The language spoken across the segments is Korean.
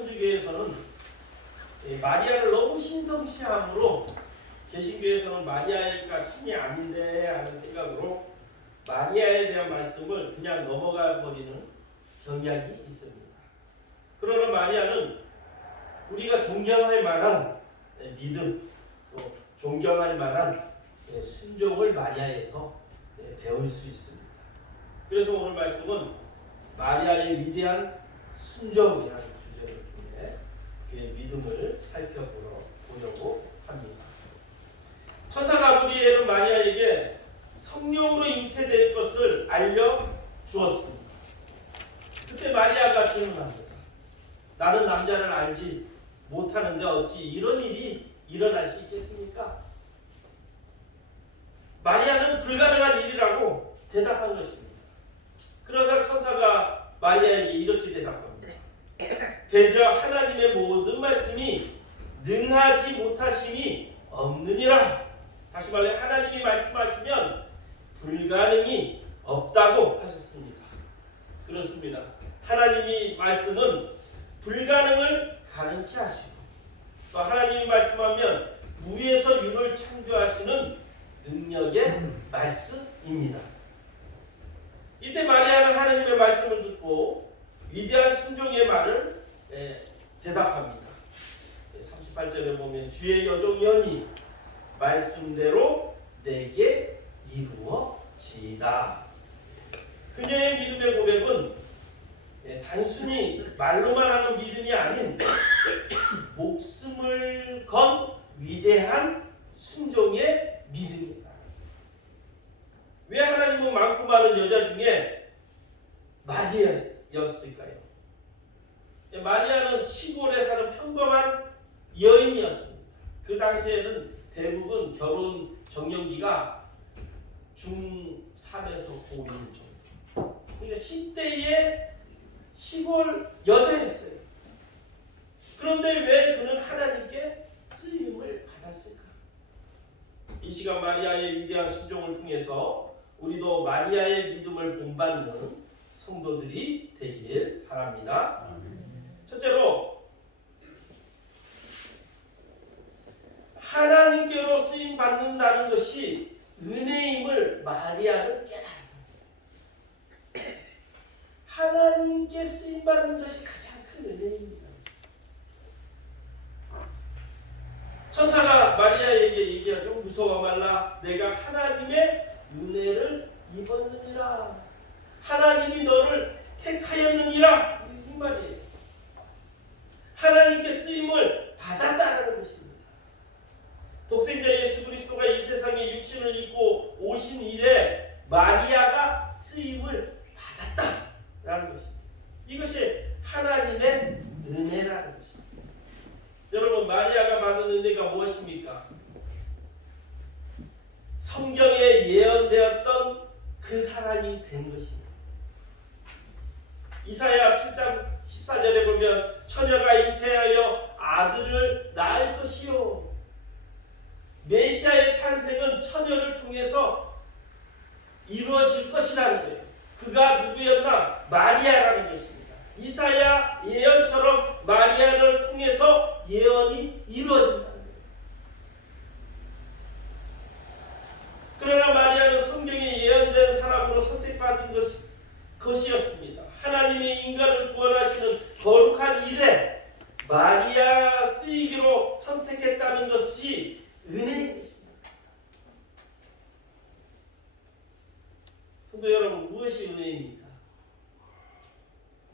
천주교에서는 마리아를 너무 신성시함으로 개신교에서는 마리아가 신이 아닌데 하는 생각으로 마리아에 대한 말씀을 그냥 넘어가 버리는 경향이 있습니다. 그러나 마리아는 우리가 존경할 만한 믿음, 또 존경할 만한 순종을 마리아에서 배울 수 있습니다. 그래서 오늘 말씀은 마리아의 위대한 순종이라는 주제를 통해 그의 믿음을 살펴보려고 합니다. 천사 가브리엘은 마리아에게 성령으로 잉태될 것을 알려주었습니다. 그때 마리아가 질문합니다. 나는 남자를 알지 못하는데 어찌 이런 일이 일어날 수 있겠습니까? 마리아는 불가능한 일이라고 대답한 것입니다. 그러자 천사가 마리아에게 이렇게 대답합니다. 대저 하나님의 모든 말씀이 능하지 못하심이 없느니라. 다시 말해 하나님이 말씀하시면 불가능이 없다고 하셨습니다. 그렇습니다. 하나님이 말씀은 불가능을 가능케 하시고 또 하나님이 말씀하면 무에서 유를 창조하시는 능력의 말씀입니다. 이때 마리아는 하나님의 말씀을 듣고 위대한 순종의 말을 대답합니다. 38절에 보면 주의 여종이여니 말씀대로 내게 이루어지이다. 그녀의 믿음의 고백은 단순히 말로만 하는 믿음이 아닌 목숨을 건 위대한 순종의 믿음입니다. 왜 하나님은 많고 많은 여자 중에 마리아였을까요? 마리아는 시골에 사는 평범한 여인이었습니다. 그 당시에는 대부분 결혼 정년기가 중3에서 고1 정도. 그러니까 10대의 시골 여자였어요. 그런데 왜 그는 하나님께 쓰임을 받았을까? 이 시간 마리아의 위대한 순종을 통해서 우리도 마리아의 믿음을 본받는 성도들이 되길 바랍니다. 첫째로 하나님께로 쓰임 받는다는 것이 은혜임을 마리아는 깨달았다. 하나님께 쓰임 받는 것이 가장 큰 은혜입니다. 천사가 마리아에게 얘기하죠. 무서워 말라. 내가 하나님의 은혜를 입었느니라. 하나님이 너를 택하였느니라. 이 말이에요. 하나님께 쓰임을 받았다라는 것입니다. 독생자 예수 그리스도가 이 세상에 육신을 입고 오신 이래 마리아가 쓰임을 받았다라는 것입니다. 이것이 하나님의 은혜라는 것입니다. 여러분, 마리아가 받은 은혜가 무엇입니까? 성경에 예언되었던 그 사람이 된 것입니다. 이사야 7장 14절에 보면 처녀가 잉태하여 아들을 낳을 것이요. 메시아의 탄생은 처녀를 통해서 이루어질 것이라는 거예요. 그가 누구였나? 마리아라는 것입니다. 이사야 예언처럼 마리아를 통해서 예언이 이루어진다는 거예요. 그러나 마리아는 성경에 예언된 사람으로 선택받은 것이었습니다. 하나님이 인간을 구원하시는 거룩한 일에 마리아 쓰이기로 선택했다는 것이 은혜인 것입니다. 성도 여러분, 무엇이 은혜입니까?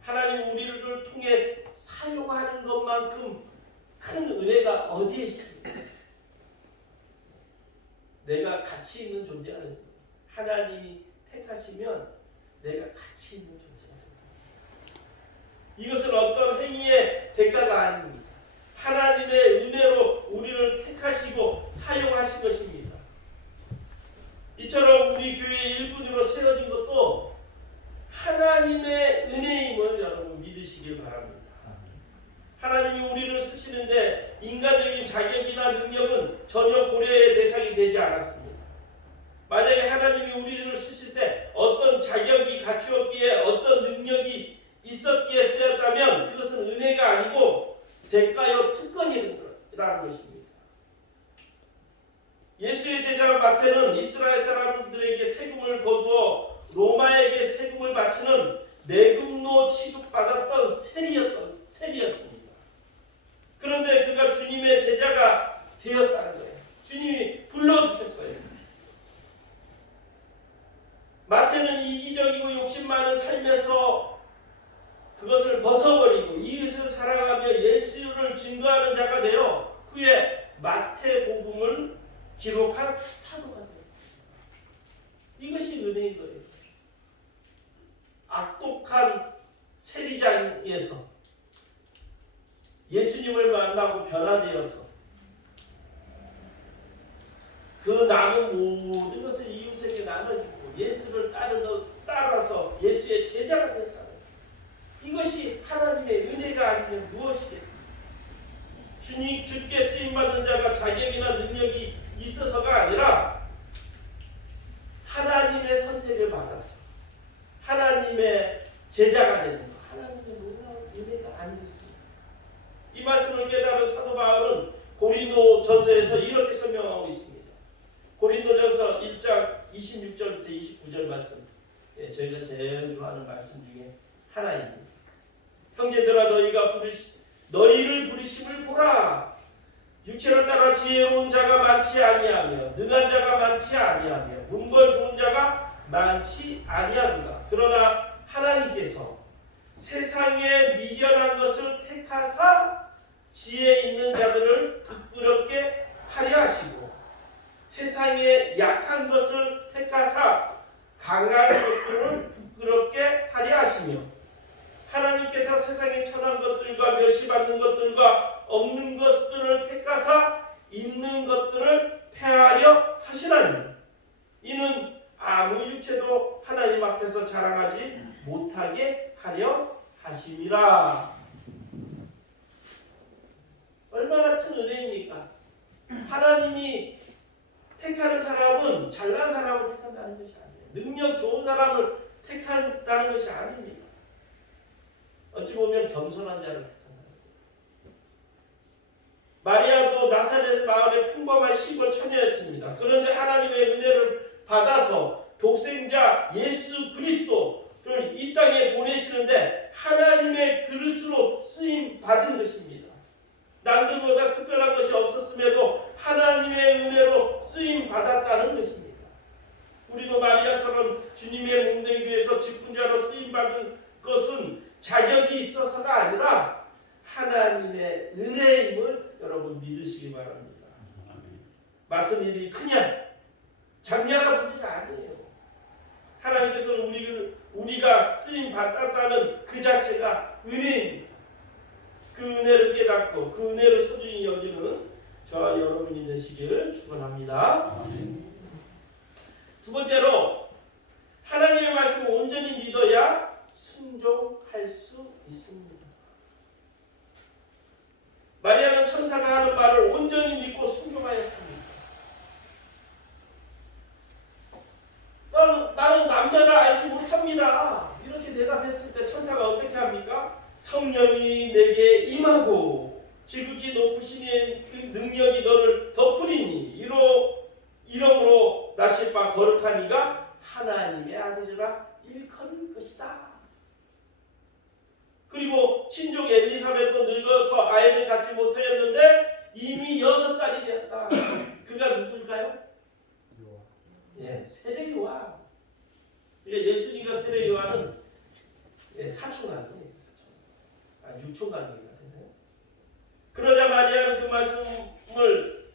하나님 우리를 통해 사용하는 것만큼 큰 은혜가 어디에 있습니까? 내가 가치 있는 존재가 됩니다. 하나님이 택하시면 내가 가치 있는 존재가 됩니다. 이것은 어떤 행위의 대가가 아닙니다. 하나님의 은혜로 우리를 택하시고 사용하신 것입니다. 이처럼 우리 교회의 일꾼으로 세워진 것도 하나님의 은혜임을 여러분 믿으시길 바랍니다. 하나님이 우리를 쓰시는데 인간적인 자격이나 능력은 전혀 고려의 대상이 되지 않았습니다. 만약에 하나님이 우리를 쓰실 때 어떤 자격이 갖추었기에 어떤 능력이 있었기에 쓰였다면 그것은 은혜가 아니고 대가요 특권이라는 것입니다. 예수의 제자 마태는 이스라엘 사람들에게 세금을 거두어 로마에게 세금을 바치는 매금로 취급받았던 세리였습니다. 그런데 그가 주님의 제자가 되었다는 거예요. 주님이 불러주셨어요. 마태는 이기적이고 욕심 많은 삶에서 그것을 벗어버리고 이웃을 사랑하며 예수를 증거하는 자가 되어 후에 마태복음을 기록한 사도가 되었습니다. 이것이 은혜인 거예요. 악독한 세리장에서 예수님을 만나고 변화되어서 그 남은 모든 것을 이웃에게 나눠주고 예수를 따라서 예수의 제자가 됐다. 이것이 하나님의 은혜가 아니면 무엇이겠습니까? 주께 쓰임받은 자가 자격이나 능력이 있어서가 아니라 하나님의 선택을 받아서 하나님의 제자가 되는 것, 하나님의 놀라운 은혜가 아니겠습니까? 이 말씀을 깨달은 사도 바울은 고린도전서에서 이렇게 설명하고 있습니다. 고린도전서 1장 26절부터 29절 말씀, 저희가 제일 좋아하는 말씀 중에 하나입니다. 형제들아 너희를 부르심을 보라. 육체를 따라 지혜로운 자가 많지 아니하며 능한 자가 많지 아니하며 문벌 좋은 자가 많지 아니하도다. 그러나 하나님께서 세상에 미련한 것을 택하사 지혜 있는 자들을 부끄럽게 하려 하시고 세상에 약한 것을 택하사 강한 것들을 부끄럽게 하려 하시며 하나님께서 세상에 천한 것들과 멸시받는 것들과 없는 것들을 택하사 있는 것들을 폐하려 하시나니 이는 아무 육체도 하나님 앞에서 자랑하지 못하게 하려 하심이라. 얼마나 큰 은혜입니까? 하나님이 택하는 사람은 잘난 사람을 택한다는 것이 아니에요. 능력 좋은 사람을 택한다는 것이 아닙니다. 어찌 보면 겸손한 자를 택한다는 거예요. 마리아도 나사렛 마을의 평범한 시골 처녀였습니다. 그런데 하나님의 은혜를 받아서 독생자 예수 그리스도를 이 땅에 보내시는데 하나님의 그릇으로 쓰임 받은 것입니다. 남들보다 특별한 것이 없었음에도 하나님의 은혜로 쓰임 받았다는 것입니다. 우리도 마리아처럼 주님의 몸된 교회에서 직분자로 쓰임 받은 것은 자격이 있어서가 아니라 하나님의 은혜임을 여러분 믿으시기 바랍니다. 맡은 일이 크냐 작냐가 문제가 아니에요. 하나님께서는 우리가 쓰임 받았다는 그 자체가 은혜입니다. 그 은혜를 깨닫고 그 은혜를 소중히 여기는 저와 여러분이 되시기를 축원합니다. 두 번째로 하나님의 말씀을 온전히 믿어야 순종할 수 있습니다. 마리아는 천사가 하는 말을 온전히 믿고 순종하였습니다. 나는 남자를 알지 못합니다. 이렇게 대답했을 때 천사가 어떻게 합니까? 성령이 내게 임하고 지극히 높으신 이의 능력이 너를 덮으리니 이러므로 나실 바 거룩한 이가 하나님의 아들이라 일컬을 것이다. 그리고 친족 엘리사벳도 늙어서 아이를 갖지 못하였는데 이미 6달이 되었다. 그가 누굴까요? 세례 요한. 그러니까 예수님과 세례 요한은 사촌관계예요. 육촌관계가 되나요? 그러자 마리아는 그 말씀을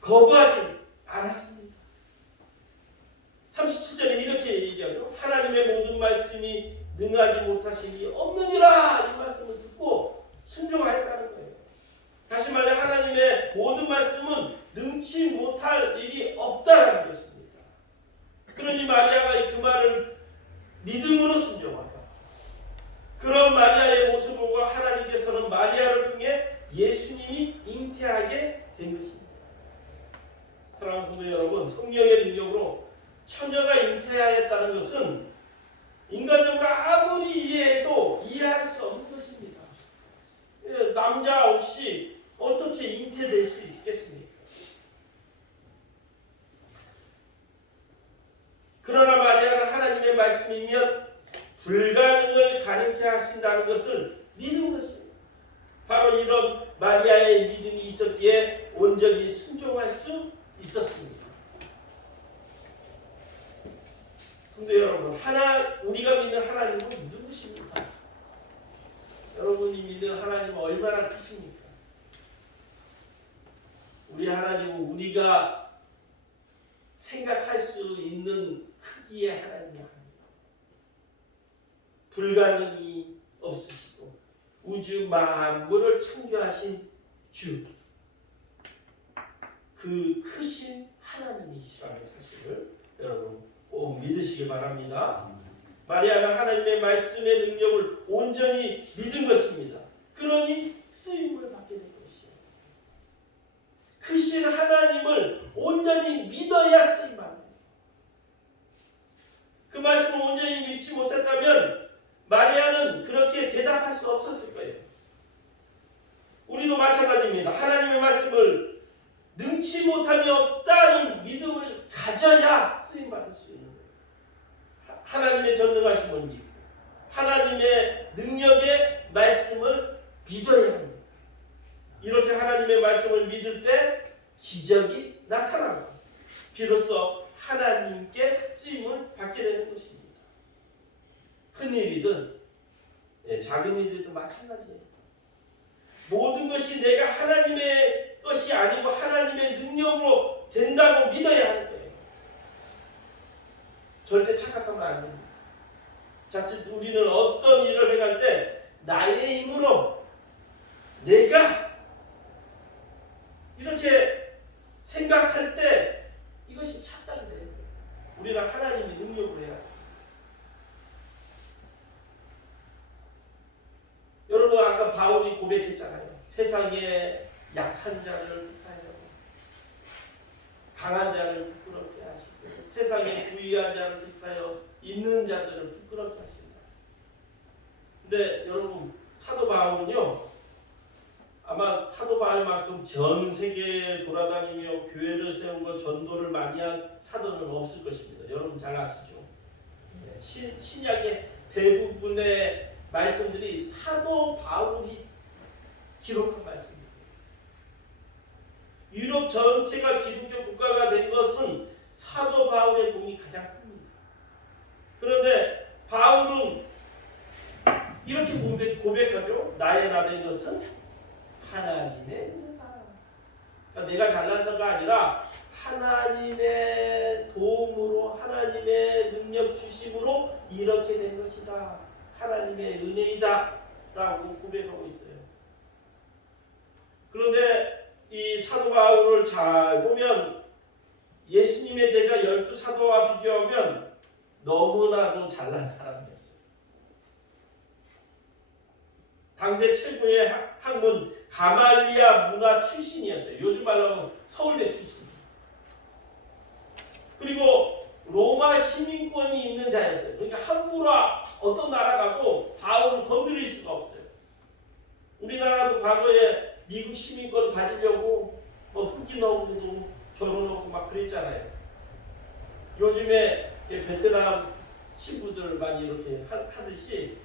거부하지 않았습니다. 37절에 이렇게 얘기하죠. 하나님의 모든 말씀이 능하지 못하시니 없느니라. 이 말씀을 듣고 순종하였다는 거예요. 다시 말해 하나님의 모든 말씀은 능치 못할 일이 없다는 것입니다. 그러니 마리아가 그 말을 믿음으로 순종한다. 그런 마리아의 모습을 보고 하나님께서는 마리아를 통해 예수님이 잉태하게 된 것입니다. 사랑하는 성도 여러분, 성령의 능력으로 처녀가 잉태하였다는 것은 인간적으로 남자 없이 어떻게 잉태될 수 있겠습니까? 그러나 마리아는 하나님의 말씀이면 불가능을 가능케 하신다는 것을 믿은 것입니다. 바로 이런 마리아의 믿음이 있었기에 온전히 순종할 수 있었습니다. 성도 여러분, 우리가 믿는 하나님은 누구십니까? 여러분이 믿는 하나님은 얼마나 크십니까? 우리 하나님은 우리가 생각할 수 있는 크기의 하나님이 아닙니다. 불가능이 없으시고 우주 만물을 창조하신 주, 그 크신 하나님이시라는 사실을 여러분 꼭 믿으시기 바랍니다. 마리아는 하나님의 말씀의 능력을 온전히 믿은 것입니다. 그러니 쓰임을 받게 된 것이에요. 크신 하나님을 온전히 믿어야 쓰임받는. 그 말씀을 온전히 믿지 못했다면 마리아는 그렇게 대답할 수 없었을 거예요. 우리도 마찬가지입니다. 하나님의 말씀을 능치 못함이 없다는 믿음을 가져야 쓰임받을 수 있는 거예요. 하나님의 전능하심을 믿고 하나님의 능력의 말씀을 믿어야 합니다. 이렇게 하나님의 말씀을 믿을 때 기적이 나타나고 비로소 하나님께 쓰임을 받게 되는 것입니다. 큰 일이든 작은 일이든 마찬가지예요. 모든 것이 내가 하나님의 것이 아니고 하나님의 능력으로 된다고 믿어야 하는 거예요. 절대 착각하면 안 됩니다. 자칫 우리는 어떤 일을 해갈 때 나의 힘으로 내가 이렇게 생각할 때 이것이 착각이 돼요. 우리는 하나님의 능력으로 해야 돼요. 여러분 아까 바울이 고백했잖아요. 세상에 약한 자를 택하여 강한 자를 부끄럽게 하시고 세상에 부유한 자를 택하여 있는 자들을 부끄럽게 하신다. 근데 여러분 사도 바울은요, 아마 사도 바울만큼 전 세계에 돌아다니며 교회를 세우고 전도를 많이 한 사도는 없을 것입니다. 여러분 잘 아시죠? 신약의 대부분의 말씀들이 사도 바울이 기록한 말씀입니다. 유럽 전체가 기독교 국가가 된 것은 사도 바울의 공이 가장 큽니다. 그런데 바울은 이렇게 고백하죠. 나의 나된 것은 하나님의 은혜다. 그러니까 내가 잘나서가 아니라 하나님의 도움으로 하나님의 능력 주심으로 이렇게 된 것이다. 하나님의 은혜이다 라고 고백하고 있어요. 그런데 이 사도 바울을 잘 보면 예수님의 제자 12사도와 비교하면 너무나도 잘난 사람이었어요. 당대 최고의 학문 가말리아 문화 출신이었어요. 요즘 말로 하면 서울대 출신. 그리고 로마 시민권이 있는 자였어요. 그러니까 함부로 어떤 나라 가도 바울을 건드릴 수가 없어요. 우리나라도 과거에 미국 시민권 가지려고 흑인하고도 결혼하고 막 그랬잖아요. 요즘에 베트남 신부들 많이 이렇게 하듯이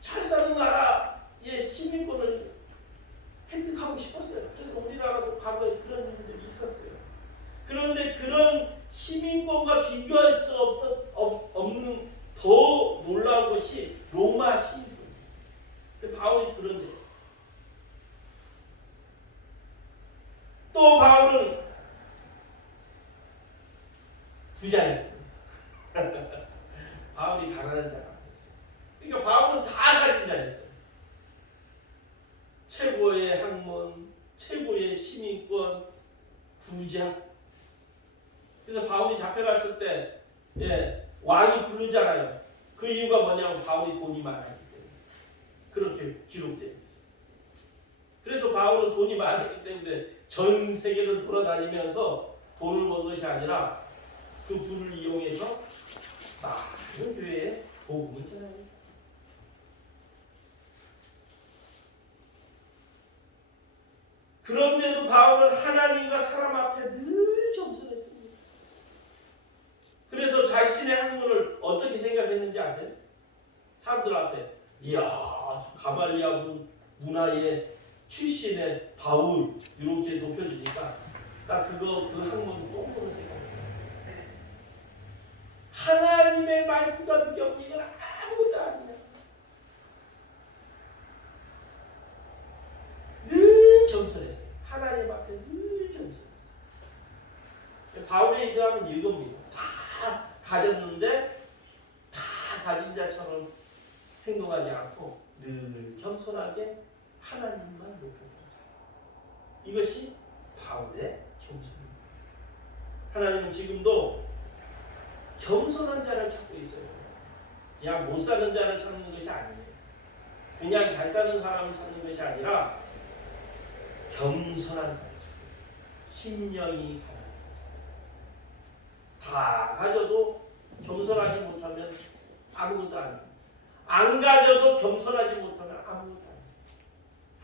잘 사는 나라의 시민권을 획득하고 싶었어요. 그래서 우리나라도 과거에 그런 일들이 있었어요. 그런데 그런 시민권과 비교할 수 없는 더 놀라운 것이 로마 시민권. 바울이 그런 데였어요. 또 바울은 부자였습니다. 바울이 가난한 자가 아니었어요. 그러니까 바울은 다 가진 자였어요. 최고의 학문, 최고의 시민권, 부자. 그래서 바울이 잡혀갔을 때 왕이 부르잖아요. 그 이유가 뭐냐면 바울이 돈이 많았기 때문에. 그렇게 기록되어 있어요. 그래서 바울은 돈이 많았기 때문에 전 세계를 돌아다니면서 돈을 번 것이 아니라 그 부를 이용해서 많은 교회에 복음을 전합니다. 그런데도 바울은 하나님과 사람 앞에 늘 겸손했습니다. 그래서 자신의 학문을 어떻게 생각했는지 아세요? 사람들 앞에 이야 가말리아 문화의 출신의 바울 이렇게 높여주니까 딱 그 학문 똥으로 생각해요. 하나님의 말씀과 비교 없는 이건 아무것도 아니야. 늘 겸손했어요. 하나님 앞에 늘 겸손했어요. 바울의 이러한 이겁니다. 다 가졌는데 다 가진 자처럼 행동하지 않고 늘 겸손하게 하나님만 높여보자. 이것이 바울의 겸손입니다. 하나님은 지금도 겸손한 자를 찾고 있어요. 그냥 못 사는 자를 찾는 것이 아니에요. 그냥 잘 사는 사람을 찾는 것이 아니라 겸손한 자를 찾고 심령이 다 가져도 겸손하지 못하면 아무것도 아니에요. 안 가져도 겸손하지 못하면 아무것도 아니에요.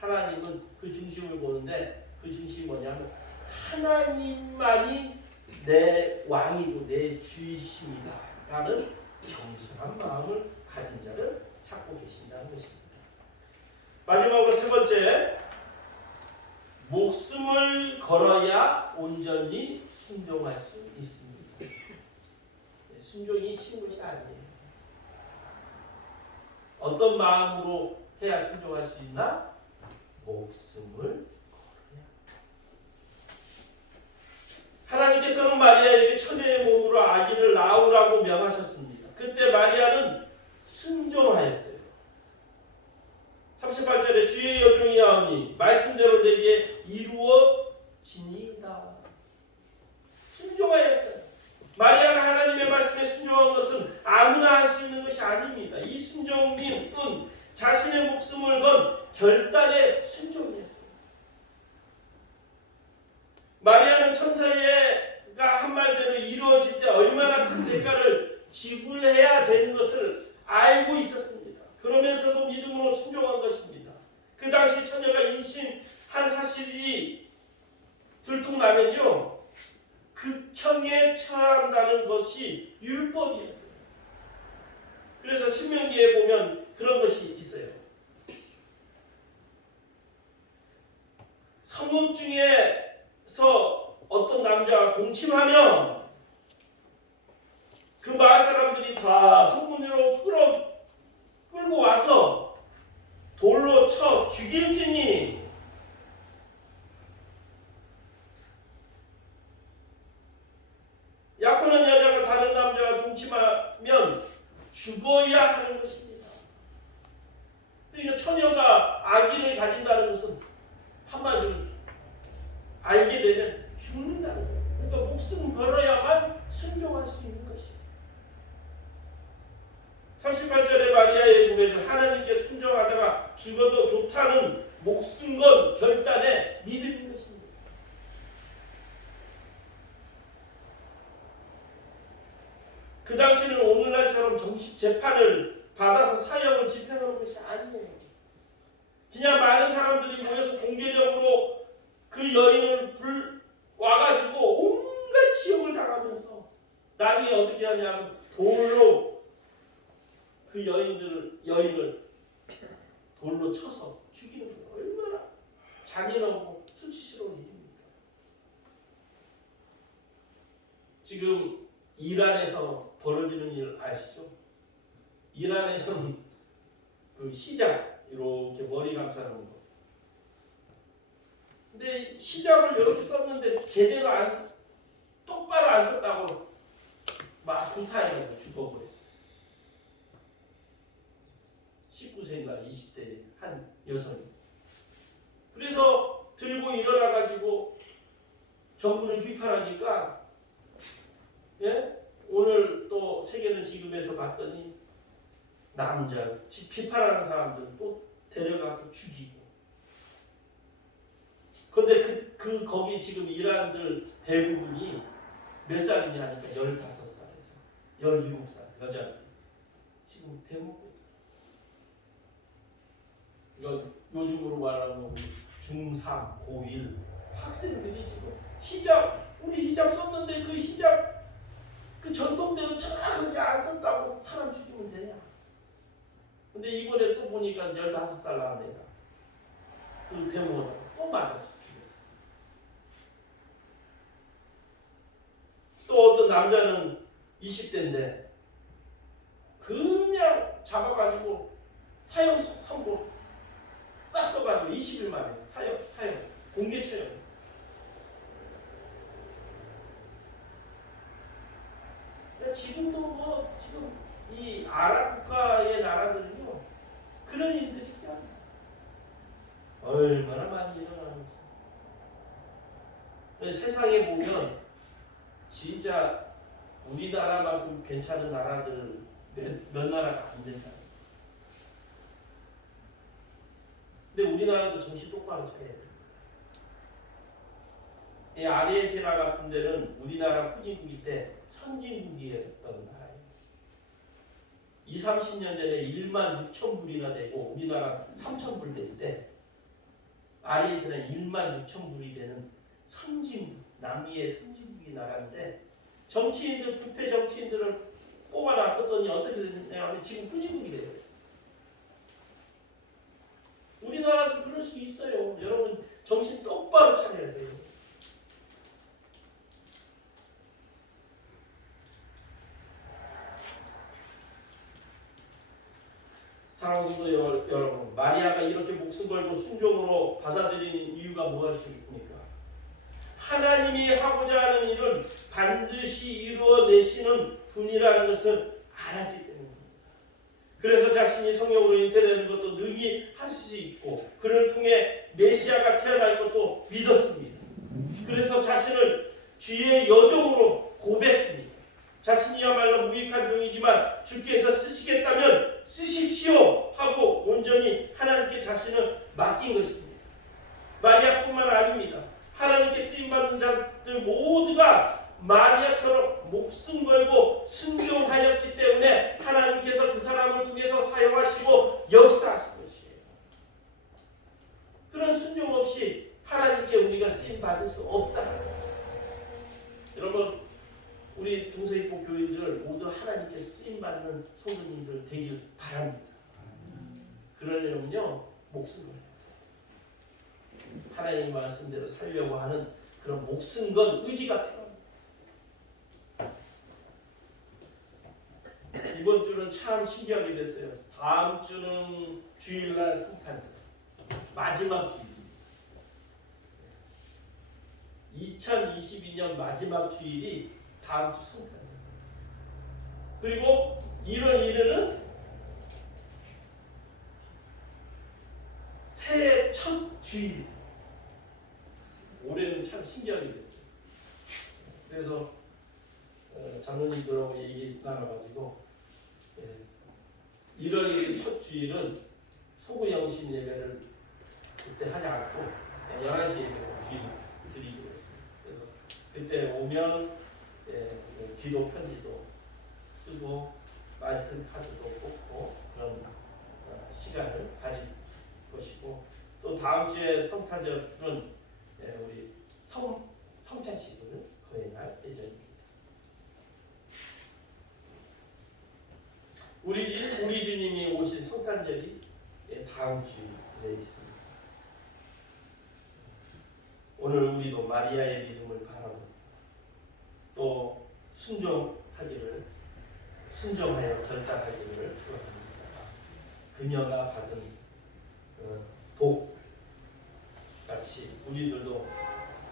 하나님은 그 중심을 보는데 그 중심이 뭐냐면 하나님만이 내 왕이고 내 주이십니다 라는 겸손한 마음을 가진 자를 찾고 계신다는 것입니다. 마지막으로 세 번째, 목숨을 걸어야 온전히 순종할 수 있습니다. 순종이 쉬운 것이 아니에요. 어떤 마음으로 해야 순종할 수 있나? 목숨을 걸어야. 하나님께서는 마리아에게 처녀의 몸으로 아기를 낳으라고 명하셨습니다. 그때 마리아는 순종하였어요. 38절에 주의 여종이하오니 말씀대로 내게 이루어지니이다. 순종하였어요. 마리아가 하나님의 말씀에 순종한 것은 아무나 할 수 있는 것이 아닙니다. 이 순종은 자신의 목숨을 건 결단의 순종이었어요. 마리아는 천사가 한 말대로 이루어질 때 얼마나 큰 대가를 지불해야 되는 것을 알고 있었습니다. 그러면서도 믿음으로 순종한 것입니다. 그 당시 처녀가 임신한 사실이 들통나면요, 극형에 처한다는 것이 율법이었어요. 그래서 신명기에 보면 그런 것이 있어요. 성읍 중에서 어떤 남자가 동침하면 그 마을 사람들이 다 성문으로 끌고 와서 돌로 쳐 죽일지니 약혼한 여자가 다른 남자가 동침하면 죽어야 하는 것입니다. 그러니까 처녀가 아기를 가진다는 것은 한마디로 알게 되면 죽는다는 거예요. 그러니까 목숨 걸어야만 순종할 수 있는 것이에요. 38절에 마리아의 고백은 하나님께 순종하다가 죽어도 좋다는 목숨 건 결단의 믿음인 것입니다. 그 당시는 오늘날처럼 정식 재판을 받아서 사형을 집행하는 것이 아니에요. 그냥 많은 사람들이 모여서 공개적으로 그 여인을 와가지고 온갖 치욕을 당하면서 나중에 어떻게 하냐면 돌로 그 여인을 돌로 쳐서 죽이는 거예요. 얼마나 잔인하고 수치스러운 일입니까? 지금 이란에서 벌어지는 일 아시죠? 이란에서는 그 히잡 이렇게 머리 감싸는 거. 근데 히잡을 이렇게 썼는데 제대로 똑바로 안 썼다고 막 구타해서 죽어버렸어요. 19세인가 20대 한 여성이. 그래서 들고 일어나가지고 정부를 비판하니까, 예? 오늘 또 세계는 지금에서 봤더니 남자 비판하는 사람들 또 데려가서 죽이고. 그런데 거기 지금 이란들 대부분이 몇 살이냐 하니까 15살에서 17살 여자들 지금 대목이. 이건 요즘으로 말하면 중3, 고1 학생들이 지금 히잡, 우리 히잡 썼는데 그 히잡 그 전통대로 정확하게 안 썼다고 사람 죽이면 되냐? 근데 이번에 또 보니까 15살 낳은 애가 그 대목을 또 맞아서 죽였어. 또 어떤 남자는 20대인데 그냥 잡아가지고 사형 선고 싹 써가지고 20일 만에 사형 공개 처형. 지금도 뭐 지금 이 아랍 국가의 나라들은요 그런 일들이 있어요. 얼마나 많이 일어나는지. 세상에 보면 진짜 우리나라만큼 괜찮은 나라들 몇 나라가 안 된다. 근데 우리나라도 정신 똑바로 차려야 돼. 이 아르헨티나 같은 데는 우리나라 후진국일 때 선진국이었던 나라예요. 20-30년 전에 16,000불이나 되고 우리나라 3,000불 될 때 아르헨티나 16,000불이 되는 선진국, 남미의 선진국이 나라인데 정치인들, 부패 정치인들을 뽑아놨더니 어떻게 됐냐면 지금 후진국이 되어있어요. 우리나라도 그럴 수 있어요. 여러분 정신 똑바로 차려야 돼요. 사랑하는 성도 여러분, 마리아가 이렇게 목숨 걸고 순종으로 받아들이는 이유가 무엇입니까? 하나님이 하고자 하는 일을 반드시 이루어내시는 분이라는 것을 알았기 때문입니다. 그래서 자신이 성령으로 잉태되는 것도 능히 하실 수 있고 그를 통해 메시아가 태어날 것도 믿었습니다. 그래서 자신을 주의 여종으로 고백합니다. 자신이야말로 무익한 종이지만 주께서 쓰시겠다면 쓰십시오 하고 온전히 하나님께 자신을 맡긴 것입니다. 마리아뿐만 아닙니다. 하나님께 쓰임받는 자들 모두가 마리아처럼 목숨 걸고 순종하였기 때문에 하나님께서 그 사람을 통해서 사용하시고 역사하신 것이에요. 그런 순종 없이 하나님께 우리가 쓰임받을 수 없다. 여러분 우리 동서입고 교인들 모두 하나님께 쓰임받는 성도님들 되길 바랍니다. 그러려면요 목숨 걸어요. 하나님 말씀대로 살려고 하는 그런 목숨 건 의지가 필요합니다. 이번 주는 참 신기하게 됐어요. 다음 주는 주일날 성탄절 마지막 주일 2022년 마지막 주일이 다음 주 성탄절 그리고 1월 1일은 새해 첫 주일. 올해는 참 신기하게 됐어요. 그래서 장로님들하고 얘기 나눠가지고 1월 1일 첫 주일은 소구영신 예배를 그때 하지 않고 11시 예배로 주일 드리기로 했습니다. 그래서 그때 오면 기도 편지도 쓰고 말씀 카드도 뽑고 그런 시간을 가질 것이고 또 다음 주에 성탄절은 우리 성찬식을 거행할 예정입니다. 우리 주님이 오실 성탄절이 다음 주에 있습니다. 오늘 우리도 마리아의 믿음을 바라고 또 순종하여 결단하기를 축원합니다. 그녀가 받은 복 같이 우리들도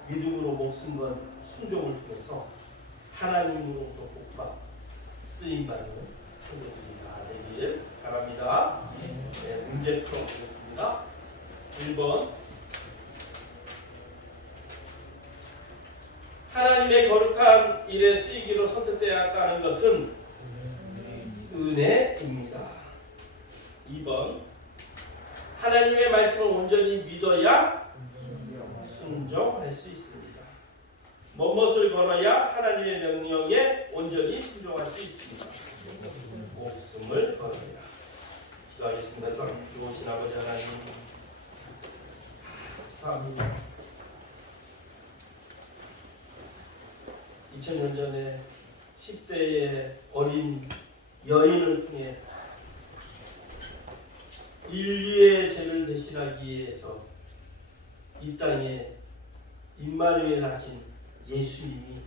믿음으로 목숨 건 순종을 통해서 하나님으로부터 복받 쓰임받는 성도들이 다 되길 바랍니다. 문제 풀어보겠습니다. 1번 하나님의 거룩한 일에 쓰이기로 선택되었다는 것은 은혜입니다. 2번 하나님의 말씀을 온전히 믿어야 순종할 수 있습니다. 무엇을 걸어야 하나님의 명령에 온전히 순종할 수 있습니다. 목숨을 걸어야. 기도하겠습니다. 좋으신 아버지 하나님 감사합니다. 2000년 전에 10대의 어린 여인을 통해 인류의 죄를 대신하기 위해서 이 땅에 임마누엘 하신 예수님이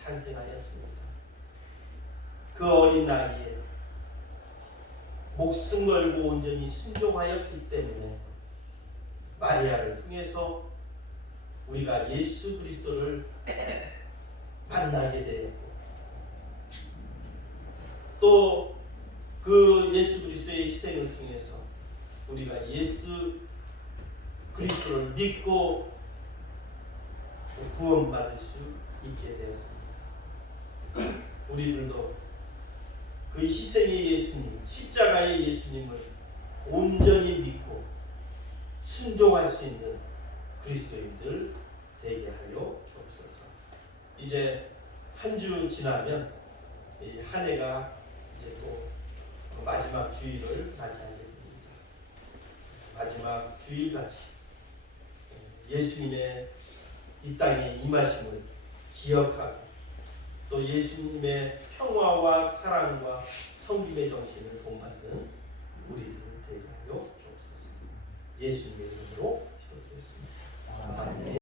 탄생하였습니다. 그 어린 나이에 목숨 걸고 온전히 순종하였기 때문에 마리아를 통해서 우리가 예수 그리스도를 만나게 되었고, 또 그 예수 그리스도의 희생을 통해서 우리가 예수 그리스도를 믿고 구원받을 수 있게 되었습니다. 우리들도 그 희생의 예수님, 십자가의 예수님을 온전히 믿고 순종할 수 있는 그리스도인들 되게 하여 주옵소서. 이제 한 주 지나면 이 한 해가 이제 또 마지막 주일을 맞이하게 됩니다. 마지막 주일같이 예수님의 이 땅에 임하심을 기억하고 또 예수님의 평화와 사랑과 섬김의 정신을 본받는 우리들 되게 하여 주옵소서. 예수님의